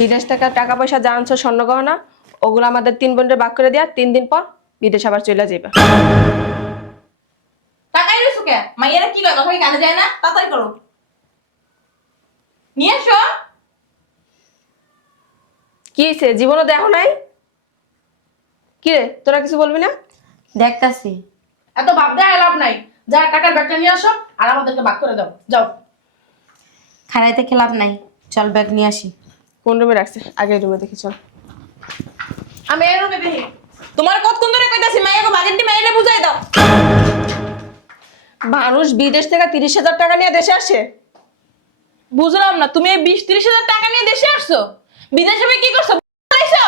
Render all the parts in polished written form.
বিদেশ থেকে টাকা পয়সা যা আনছো স্বর্ণ গহনা ওগুলো আমাদের 3 বোনের ভাগ করে দেয়া, 3 দিন পর বিদেশ আবার চলে যাবে। টাকাই রইছো কে? মাইয়ারা কি কয় কথা কি কানে যায় না? তাড়াতাড়ি করো। নিয়ে এসো। কি হয়েছে, জীবনও দেখো নাই? কি রে, তোরা কিছু বলবি না? দেখতাছি। এত ভাব দেয় লাভ নাই। যা টাকার ব্যাগটা নিয়ে আসো আর আমাদেরকে ভাগ করে দাও। যাও। খাড়াইতে খেলাপ নাই, চল ব্যাগ নিয়ে আসি। কোন রুমে রাখছে? আগে রুমে দেখি চল। আমি এই রুমে দেখি। তোমার কতক্ষণ ধরে কইতাছি মাইয়াকে বাগেরটি মাইয়ারে বুঝাই দাও। মানুষ বিদেশ থেকে 30,000 টাকা নিয়ে দেশে আসে। বুঝলাম না, তুমি এই 20-30 হাজার টাকা নিয়ে দেশে আসছো? বিদেশে গিয়ে কি করছো? আইছো?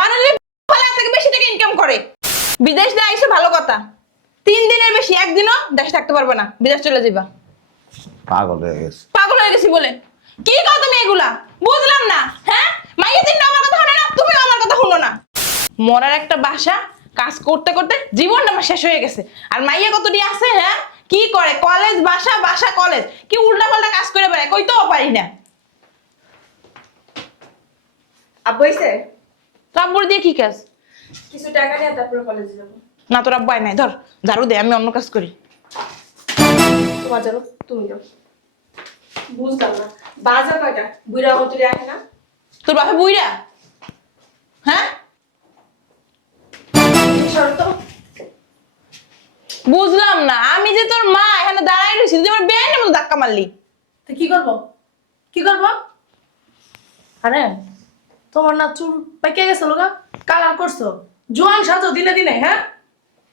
মানুষ যে ভালো থেকে বেশি টাকা ইনকাম করে। বিদেশ দিয়ে আইছো ভালো কথা। 3 দিনের বেশি একদিনও দেশে থাকতে পারবে না। বিদেশ চলে যাবা। পাগল হয়ে গেছে। পাগল হয়ে গেছি বলে কি কও তুমি এগুলা? বুঝলাম না। হ্যাঁ, মাইয়া দিন আমার কথা শুনে না, তুমিও আমার কথা শুনো না। মরার একটা বাসা কাজ করতে করতে জীবনটা আমার শেষ হয়ে গেছে। আর মাইয়া কতটি আছে? হ্যাঁ, কি করে? কলেজ বাসা বাসা কলেজ, কি উল্টা পাল্টা কাজ করে বেড়ায়, কইতেও পারি না। আব্বু হইছে? রাব্বুর দিয়ে কি কাজ? কিছু টাকা নিয়ে তারপরে কলেজে যাবো। না তোর আব্বাই নাই, ধর ঝাড়ু দে, আমি অন্য কাজ করি। তোমার জানো, তুমি যাও। বুঝলাম না, বাজার কয়টা? বুড়া হতুরি আসে না? তোর বাপে বুইরা? হ্যাঁ, শর্ত বুঝলাম না। আমি যে তোর মা এখানে দাঁড়াই রয়েছি, তুই আমার বেআইনের মতো ধাক্কা মারলি। তো কি করব? কি করব? আরে তোমার না চুল পেকে গেছে লোকা, কালার করছো, জোয়ান সাজো দিনে দিনে। হ্যাঁ,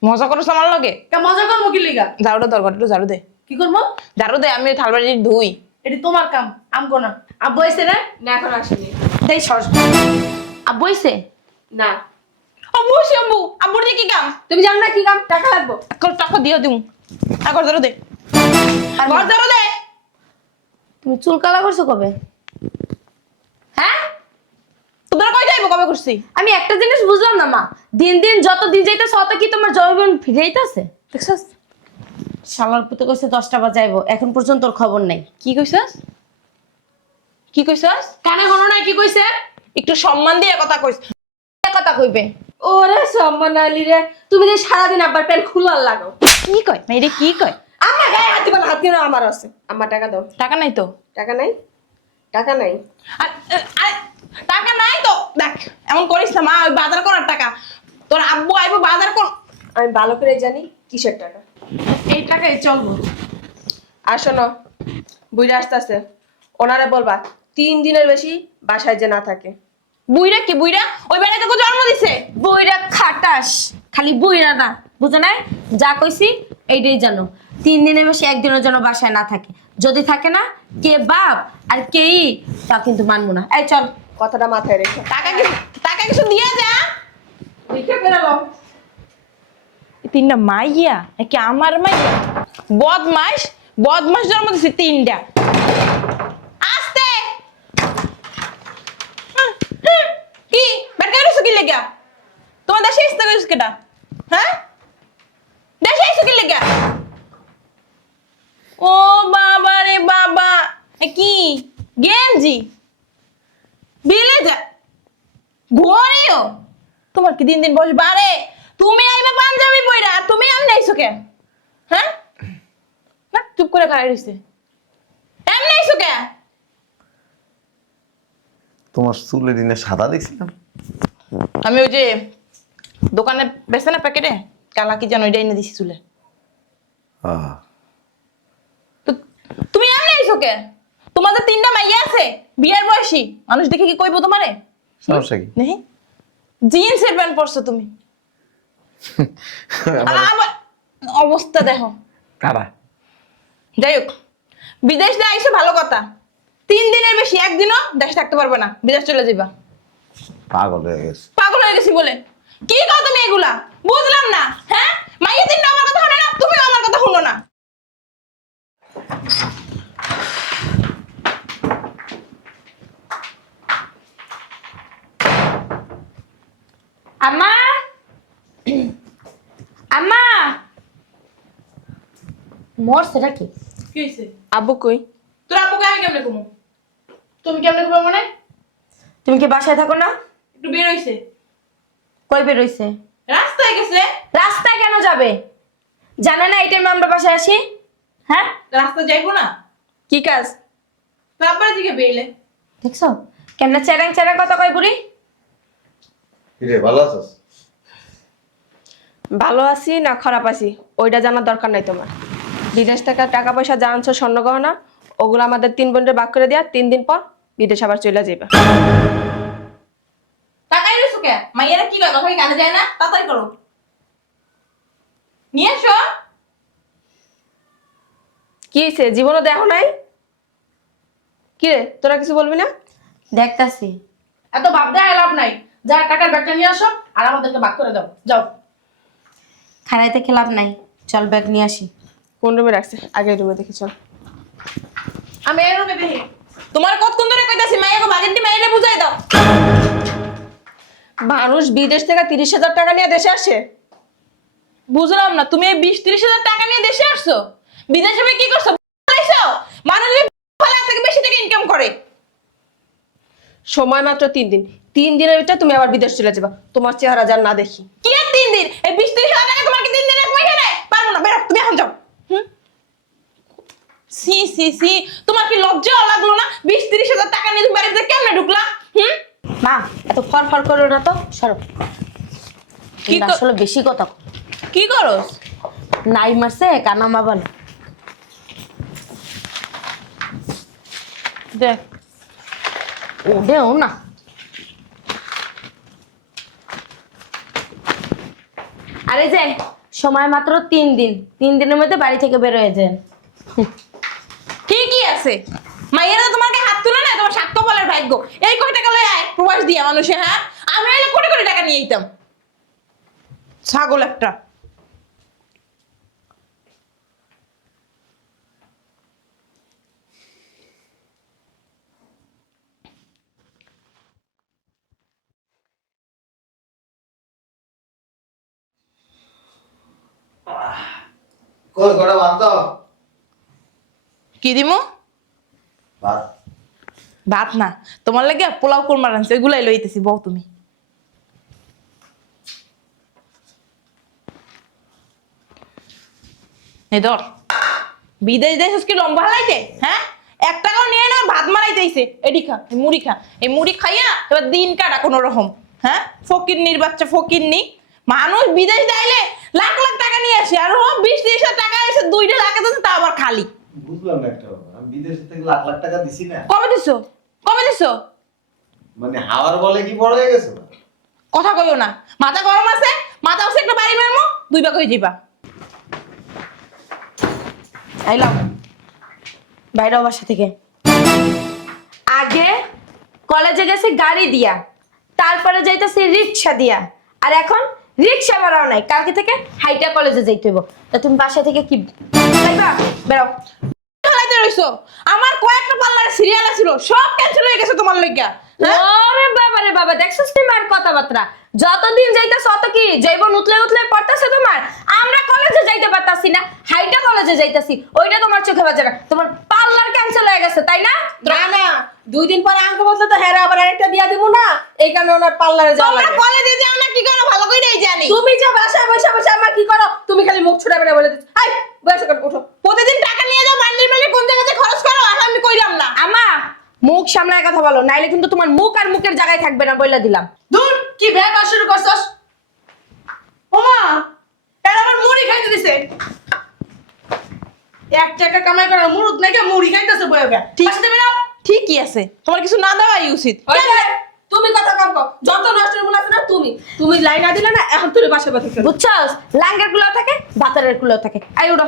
মজা করো আমার লগে? কে মজা করবো কি লিগা? ঝাড়ুটা দরকার, একটু ঝাড়ু দে। কি করবো? ঝাড়ু দে, আমি থালবাড়ি ধুই। এটি তোমার কাম, আমগো না। আব্বু আইছে রে? না, এখন আসেনি। দেই সর। আব্বু হইছে? না, অবশ্যই আম্বু, আব্বুর দিয়ে কি কাম? তুমি জানো না কি কাম? টাকা লাগবো। এখন টাকা দিয়ে দিমু। আর ঘর ঝাড়ু দে, আর ঘর ঝাড়ু দে। তুমি চুল কালা করছো কবে? হ্যাঁ, তোদের কই যাইবো, কবে করছি? আমি একটা জিনিস বুঝলাম না মা, দিন দিন যত দিন যাইতেছে অত কি তোমার যৌবন ফিরে যাইতেছে? দেখছস শালার পুতে কইছে 10টা বাজাইবো, এখন পর্যন্ত তোর খবর নাই। কি কইছস? কি কইছস? কানে হলো না কি কইছে? একটু সম্মান দিয়ে কথা কইস। কথা কইবে। ওরে সম্মান আলী রে, তুমি যে সারাদিন আব্বার প্যান্ট খুলার লাগো। কি কয় মেয়েরে, কি কয়? আমার গায়ে হাত দিবা না, হাত দিও না, আমার আছে। আমার টাকা দাও। টাকা নাই তো? টাকা নাই? টাকা নাই? আর টাকা নাই তো দেখ, এমন করিস না মা। ওই বাজার করার টাকা, তোর আব্বু আইবো বাজার কর। আমি ভালো করে জানি কিসের টাকা। এই টাকায় চলবো। আর শোনো, বুইরা আসতেছে, ওনারে বলবা 3 দিনের বেশি বাসায় যে না থাকে। বুইরা কি বুইরা? ওই বেড়ায় তোকে জন্ম দিছে। বইরা খাটাস, খালি বইরা না, বুঝো নাই? যা কইছি এইটাই জানো, 3 দিনের বেশি একদিনের জন্য বাসায় না থাকে। যদি থাকে না, কে বাপ আর কেই তা কিন্তু মানবো না। এই চল। কথাটা মাথায় রেখো। টাকা কিছু দিয়া যা। লিখে বেরালো। এই 3টা মাইয়া নাকি আমার মাইয়া? বদমাস, বদমাস জন্ম দিছে 3টা। আস্তে কি বের করে রইছো কি লেগা? তোমার দেশে ইস্তা করিস কেটা? হ্যাঁ, দেশে ইস্তা কি লেগা? ও বাবা রে বাবা, এ কি গেঞ্জি বিলে যা ঘুরিও? তোমার কি দিন দিন বয়স বাড়ে? তুমি আইবে পাঞ্জাবি পইরা, তুমি এমনি আইছো কেন? হ্যাঁ, না চুপ করে খাড়া রইছে। এমনি আইছো কেন? তোমার চুলের দিনে সাদা দেখছিলাম। আমি ওই যে দোকানে বেচে না প্যাকেটে কালা কি যেন ওইটা এনে দিছি চুলে। আহ, তো তুমি এমনি আইছো কেন? তোমাদের 3টা মাইয়া আছে বিয়ার বয়সী, মানুষ দেখে কি কইবো তোমারে? সমস্যা কি? নেই, জিন্সের প্যান্ট পরছো তুমি। আবার অবস্থা দেখো। কারা? যাই হোক, বিদেশ দিয়ে আইসো ভালো কথা। 3 দিনের বেশি একদিনও দেশ থাকতে পারবে না, বিদেশ চলে যাবা। পাগল হয়ে গেছে। পাগল হয়ে গেছি বলে কি কও তুমি এগুলা? বুঝলাম না। হ্যাঁ, মাইয়া দিন আমার কথা শুনে না, তুমিও আমার কথা শুনো না। আম্মা, আম্মা, মোর সেটা কি? কি হইছে? আব্বু কই? তোর আব্বুকে আমি কেমনে কমু? তুমি কেমনে কমু মানে? তুমি কি বাসায় থাকো না? একটু বের হইছে, কই বের হইছে? রাস্তায় গেছে। রাস্তায় কেন যাবে? জানে না এই টাইমে আমরা বাসায় আসি? হ্যাঁ, রাস্তা যাইবো না? কি কাজ? তারপরে দিকে বেইলে দেখছো কেমন চ্যারাং চ্যারাং কথা কয় বুড়ি? কিরে ভালো আছিস? ভালো আছি না খারাপ আছি ওইটা জানার দরকার নাই তোমার। বিদেশ থেকে টাকা পয়সা যা আনছো স্বর্ণ গহনা, ওগুলো আমাদের 3 বোনের ভাগ করে দিয়া 3 দিন পর বিদেশ আবার চলে যাবে। টাকাই রইছো কে? মাইয়ারা কি কয়, কথা কি কানে যায় না? তাড়াতাড়ি করো, নিয়ে এসো। কি হয়েছে, জীবনও দেখো নাই? কি রে, তোরা কিছু বলবি না? দেখতাছি। এত ভাব দেয় লাভ নাই, যা টাকার ব্যাগটা নিয়ে আসো আর আমাদেরকে ভাগ করে দাও, যাও। খাড়াইতে খেলাপ নাই, চল ব্যাগ নিয়ে আসি। কোন রুমে রাখছে? আগে রুমে দেখি চল। আমি এই রুমে দেখি। তোমার কতক্ষণ ধরে কইতাছি মাইয়াকে বাগেন্টি মাইয়ারে বুঝাই দাও। মানুষ বিদেশ থেকে 30,000 টাকা নিয়ে দেশে আসে। বুঝলাম না, তুমি এই 20-30 হাজার টাকা নিয়ে দেশে আসছো, বিদেশে কি করছো? পালাইছো? মানুষ ভালো থেকে বেশি টাকা ইনকাম করে। সময় মাত্র 3 দিন, 3 দিনের ভিতরে তুমি আবার বিদেশ চলে যাবা। তোমার চেহারা যার না দেখি। কি আর 3 দিন? এই 20-30 হাজার টাকা তোমার কি 3 দিনের পয়সা নেয়? পারবো না, বেরো, তুমি এখন যাও। সি সি সি, তোমার কি লজ্জা লাগলো না? 20-30 হাজার টাকা নিয়ে তুমি বাড়িতে কেমনে ঢুকলা? মা এত ফর করো না তো, সরো। কি কি আসলে বেশি কথা কও। কি করস? নাই মারছে কানামা বল। দেখ, ওদেও না। আরে যে সময় মাত্র 3 দিন, 3 দিনের মধ্যে বাড়ি থেকে বের হয়ে যান। ঠিকই আছে, মাইয়েরা তো তোমাকে হাত তুলে না, তোমার সাক্ষ্য বলার ভাগ্য। এই কয় টাকা লয় আয় প্রবাস দিয়া মানুষে, হ্যাঁ? আমি এলে কোটি কোটি টাকা নিয়ে যেতাম। ছাগল একটা। কই কটা ভাত দাও। কি দিমু? ভাত। ভাত না, তোমার লাগে পোলাও কোরমা রানছে, ওইগুলাই লইতেছি, বউ তুমি। এই ধর, বিদেশ দেশ কি লম্বা হালাইতে, হ্যাঁ? 1 টাকাও নিয়ে না, ভাত মারাইতেইছে। এডি খা, এই মুড়ি খা, এই মুড়ি খাইয়া এবার দিন কাটা কোনো রকম, হ্যাঁ? ফকিরনির বাচ্চা, ফকিরনি। মানুষ বিদেশ যাইলে লাখ লাখ টাকা নিয়ে আসে, আর ও 20-30 হাজার টাকা এসে 2টা লাখ আছে, তা আবার খালি। বুঝলাম না একটা ব্যাপার। আমি বিদেশ থেকে লাখ লাখ টাকা দিছি না। কবে দিছো? কবে দিছো? মানে হাওয়ার বলে কি বড় হয়ে গেছে না? কথা কইও না, মাথা গরম আছে, মাথা হচ্ছে একটা বাড়ি মারমো, 2 ভাগ হয়ে যাবা। আইলাম বাইরে বাসা থেকে। আগে কলেজে গেছে গাড়ি দিয়া, তারপরে যাইতেছে রিক্সা দিয়া, আর এখন রিক্সা ভাড়াও নাই, কালকে থেকে হাইটা কলেজে যাইতে হইব। তা তুমি বাসা থেকে কি যাইবা? বেরো। হালাইতে রইছো, আমার কয়েকটা পার্লারে সিরিয়াল ছিল, সব ক্যান্সেল হয়ে গেছে তোমার লইগা। ওরে বাবা রে বাবা, দেখছস তুমি আর কথাবার্তা, যতদিন যাইতাছ অত কি জৈব উতলে উতলে পড়তাছে তোমার। আমরা কলেজে যাইতে পারতাছি না, হাইটা কলেজে যাইতাছি, ওইটা তোমার চোখে বাজে না। তোমার পার্লার ক্যান্সেল হয়ে গেছে, তাই না? না না, 2 দিন পরে আঙ্ক বলতে তো হ্যাঁ আবার আরেকটা দিয়া দিব না, এই কারণে ওনার পার্লারে যাওয়া তোমরা লাগে। কলেজে যাও না কি করো ভালো করেই জানি। তুমি যে বাসায় বসে বসে আমার কি করো, তুমি খালি মুখ ছুড়াবে না বলে দিচ্ছ। আই বসে কর, ওঠো। প্রতিদিন টাকা নিয়ে যাও, বান্ডিল বান্ডিল কোন জায়গাতে খরচ করো, আর আমি কইলাম না। আমা মুখ সামলায় কথা বলো, নাইলে কিন্তু তোমার মুখ আর মুখের জায়গায় থাকবে না, বইলা দিলাম। দূর, কি ব্যাপার শুরু করছস? ওমা, এর আবার মুড়ি খাইতে দিছে। 1 টাকা কামাই করার মুরুদ নাকি মুড়ি খাইতেছে বয়ে বয়ে। ঠিক আছে বেরো। ঠিকই আছে, তোমার কিছু না দেওয়াই উচিত। ওইছে, তুমি কথা কম কও। যত নষ্টের মূল আছে না তুমি লাইন না দিলে না, এখন তুমি বাসায় বসে খেলো। বুঝছস, লাঙ্গের গুলো থাকে, বাতারের গুলো থাকে। আই উড়ো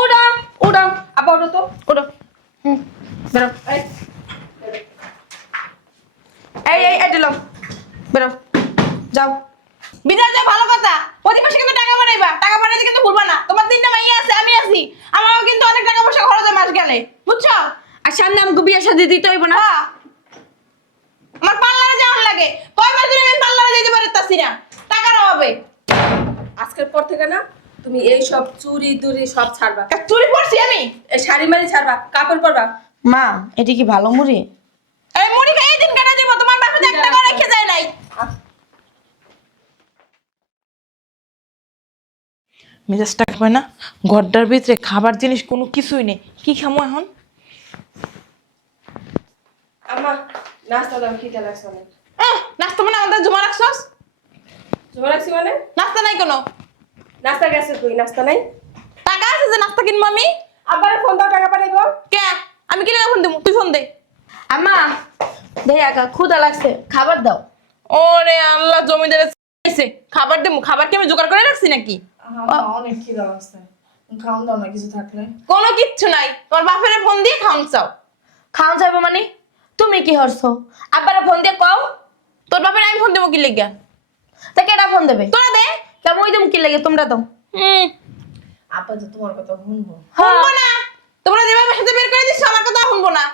উড়াও উড়াও, আপা ওঠো তো, ওঠো। বেরো। এই এই এই এই দিলাম, বেরো, যাও। বিদেশ যা ভালো কথা, প্রতি মাসে কিন্তু টাকা বাড়াইবা, টাকা বাড়াইতে কিন্তু ভুলবা না। তোমার 3টা মাইয়া আছে, আমি আছি, আমারও কিন্তু অনেক টাকা পয়সা খরচ হয় মাস গেলে, বুঝছো? আর সামনে আমাকে বিয়ে শাদী দিতে হইব না। হ্যাঁ, আমার পার্লারে যাওয়ার লাগে, কয় মাস ধরে আমি পার্লারে যেতে পারতাছি না, টাকার অভাবে। আজকের পর থেকে না তুমি এই সব চুরি দুরি সব ছাড়বা। চুরি পড়ছি আমি? এই শাড়ি মারি ছাড়বা, কাপড় পরবা। মা এটা কি ভালো মুড়ি? এই মুড়ি খাইয়ে দিন কাটা দিব, তোমার মেজাজটা খাবে না, ঘরটার ভিতরে খাবার জিনিস কোনো কিছুই নেই, কি খামো এখন? আম্মা নাস্তা দাও, খিদে লাগছে অনেক। নাস্তা মানে আমাদের জমা রাখছস? জমা রাখছি মানে? নাস্তা নাই কোনো? নাস্তা গেছে তুই, নাস্তা নাই? টাকা আছে যে নাস্তা কিনবো আমি? আবার ফোন দাও, টাকা পাঠাইব। কে? আমি কি ফোন দেবো? তুই ফোন দে। আম্মা দেখ একা ক্ষুধা লাগছে, খাবার দাও। ওরে আল্লাহ, জমিদার এসে খাবার দেবো। খাবার কি আমি জোগাড় করে রাখছি নাকি? অনেক খিদা লাগছে, খাওন দাও না কিছু থাকলে। কোনো কিচ্ছু নাই, তোমার বাপের ফোন দিয়ে খাওন চাও। খাওয়া যাবে মানে? তুমি কি হরছো? আব্বারে ফোন দিয়ে কও। তোর বাপের আমি ফোন দেবো কি লেগে? তা কেডা ফোন দেবে? তোরা দে। কেমন ওই দেবো কি লাগে, তোমরা দাও। আপা তো তোমার কথা শুনবো। শুনবো না। তোমরা যেভাবে সাথে বের করে দিচ্ছ আমার কথা শুনবো না।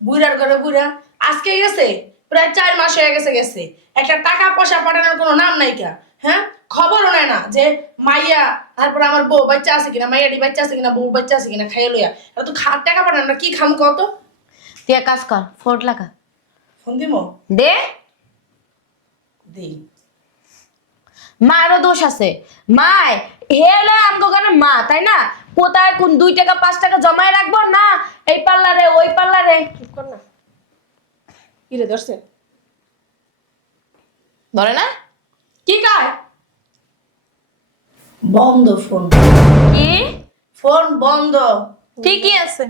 বুড়ার ঘরে বুড়া আজকে গেছে, প্রায় 4 মাস হয়ে গেছে। একটা টাকা পয়সা পাঠানোর কোনো নাম নাই কা। হ্যাঁ, খবরও নেয় না যে মাইয়া, তারপর আমার বউ বাচ্চা আছে কিনা, মাইয়াটি বাচ্চা আছে কিনা, বউ বাচ্চা আছে কিনা, খাইয়ে লইয়া। তো টাকা পাঠানো না, কি খাম কত? তুই এক কাজ কর, ফোর্ট লাগা ফোন দিমো দে। দেই। মায়েরও দোষ আছে। মায় হেলে আমগো গানে মা, তাই না? কোথায় কোন 2 টাকা 5 টাকা জমায় রাখবো না, এই পাল্লারে ওই পাল্লারে। চুপ কর না। কি রে ধরছে? ধরে না? কি কায়? বন্ধ ফোন, কি? ফোন বন্ধ। ঠিকই আছে,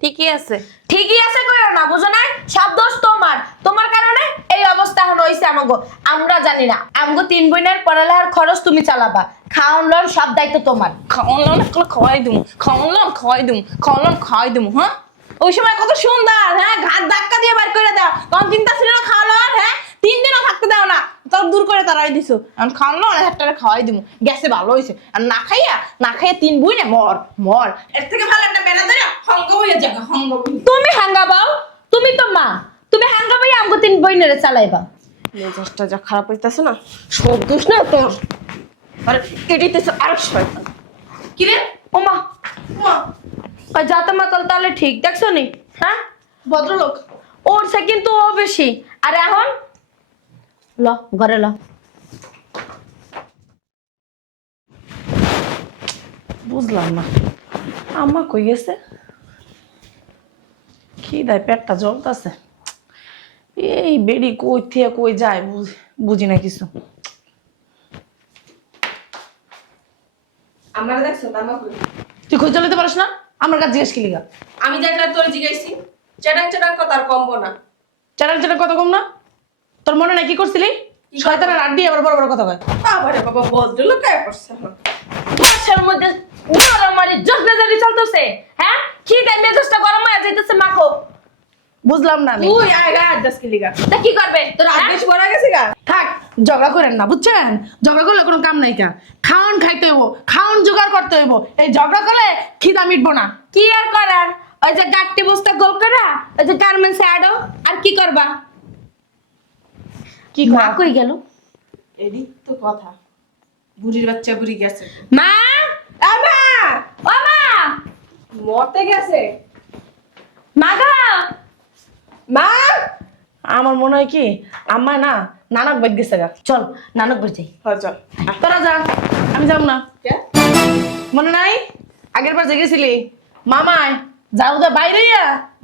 ঠিকই আছে। ঠিকই আছে কইও না, বুঝো না? সব দোষ তোমার, তোমার কারণে এই অবস্থা এখন হইছে আমাগো। আমরা জানি না, আমগো 3 বোনের পড়ালেখার খরচ তুমি চালাবা, খাওন লন সব দায়িত্ব তোমার। খাওয়ান খাওয়াই দিমু, খাওয়াই দিমু। হ্যাঁ, ওই সময় কত সুন্দর, হ্যাঁ, ঘাট ধাক্কা দিয়ে বার করে দাও। তখন চিন্তা ছিল না খাওয়ানোর? হ্যাঁ, 3 দিনও থাকতে দাও না, তোর দূর করে তারাই দিছো। এখন খাওয়ানো একটা খাওয়াই দিমু, গেছে ভালো হয়েছে। আর না খাইয়া 3 বুই না মর। এর থেকে ভালো একটা বেলা ধরে হঙ্গ হয়ে যাবে, হঙ্গ। তুমি হাঙ্গাবাও, তুমি তো মা, তুমি হাঙ্গাবাই আমগো 3 বোনেরে চালাইবা। মেজাজটা যা খারাপ হইতাছে না, সব দোষ না তোর। আরে এডিতেছে আর শয়তান। কি রে? ওমা মা, ওই জাতা মাতাল তাহলে ঠিক দেখছো নি? হ্যাঁ, ভদ্রলোক। ওর সে কিন্তু ও বেশি। আর এখন ল ঘরে ল। বুঝলাম না, আম্মা কই গেছে? খিদায় পেটটা জ্বলতাছে। এই বেড়ি কই থেকে কই যায় বুঝি না কিছু। আমার দেখছো দামা কই? তুই খোঁজ চালাতে পারিস না? আমার কাছে জিজ্ঞেস কি লিগা? আমি দেখলে তোর জিগাইছি, চেটাং চেটাং কথা আর কমবো না। চ্যানেল চ্যানেল কত কম না? তোর মনে নাই কি করছিলি? শয়তানের আড্ডি আবার বড় বড় কথা কয়। আবারে বাবা ভদ্রলোক আয়া পড়ছে। বাসার মধ্যে মারামারি জগদাজারি চলতেছে। হ্যাঁ, কি দেয় মেজাজটা গরম হয়ে যাইতেছে মাখো। বুঝলাম না আমি। তুই আয় গা আড্ডাস কি লিগা? তা কি করবে? তোর হ্যাঁ? আদেশ পড়া গেছে গা? থাক, ঝগড়া করেন না, বুঝছেন? ঝগড়া করলে কোনো কাম নাই কা। খাওন খাইতে হইব, খাওন জোগাড় করতে হইব। এই ঝগড়া করলে খিদা মিটবো না। কি আর করার? ওই যে গাট্টি বস্তা গোল করা, ওই যে গার্মেন্টসে আডো, আর কি করবা? কি মা কই গেল? এদিক তো কথা, বুড়ির বাচ্চা বুড়ি গেছে। মা, আমা ও মা, মরতে গেছে। মা গো, মা আমার মনে হয় কি আম্মা না নানক বাইক গেছে গা। চল নানক বাড়ি যাই। হয় চল। তোরা যা, আমি যাব না। কে? মনে নাই আগের বার যে গেছিলি মামায় যাও দা বাইরে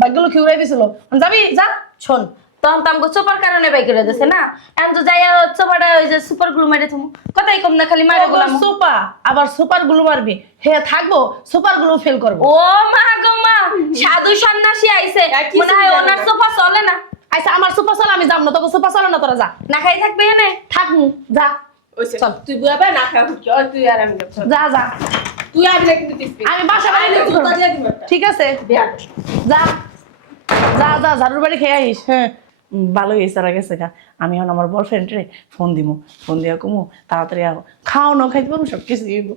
বাইকগুলো খিউরাই দিছিল, যাবি যা। শোন, তখন তো আমাকে চোপার কারণে বাই করে দিছে না, এখন তো যাই চোপাটা ওই যে সুপার গ্লু মেরে তুমি কথাই কম না, খালি মারে গোলাম। সোপা আবার সুপার গুলো মারবি, হে থাকবো সুপার গুলো ফেল করবো। ও মা গো মা, সাধু সন্ন্যাসী আইছে, কি মনে হয় জানি ওনার মানে? না। সোফা চলে না। আচ্ছা আমার সুপা চল, আমি যাবো না, তোকে সুপা চলে না, তোরা যা। না খাই থাকবে এনে। থাকবো যা। ওইছে চল। তুই বুয়াবে না খাওয়া কি? ওই তুই আর আমি যাব। চল। যা যা, তুই আবি না কিন্তু দিস। আমি বাসা বাড়ি আইলে নিয়ে জুতা করবো। দিয়ে দিব একটা। ঠিক আছে বিয়া। যা যা যা, ঝাড়ুর বাড়ি খেয়ে আইস। হ্যাঁ, ভালো হয়েছে আর গেছে গা। আমি এখন আমার বয়ফ্রেন্ডে ফোন দিব, ফোন দিয়া কমু তাড়াতাড়ি আও, খাও না খাইতে পারবো সব কিছু দিব।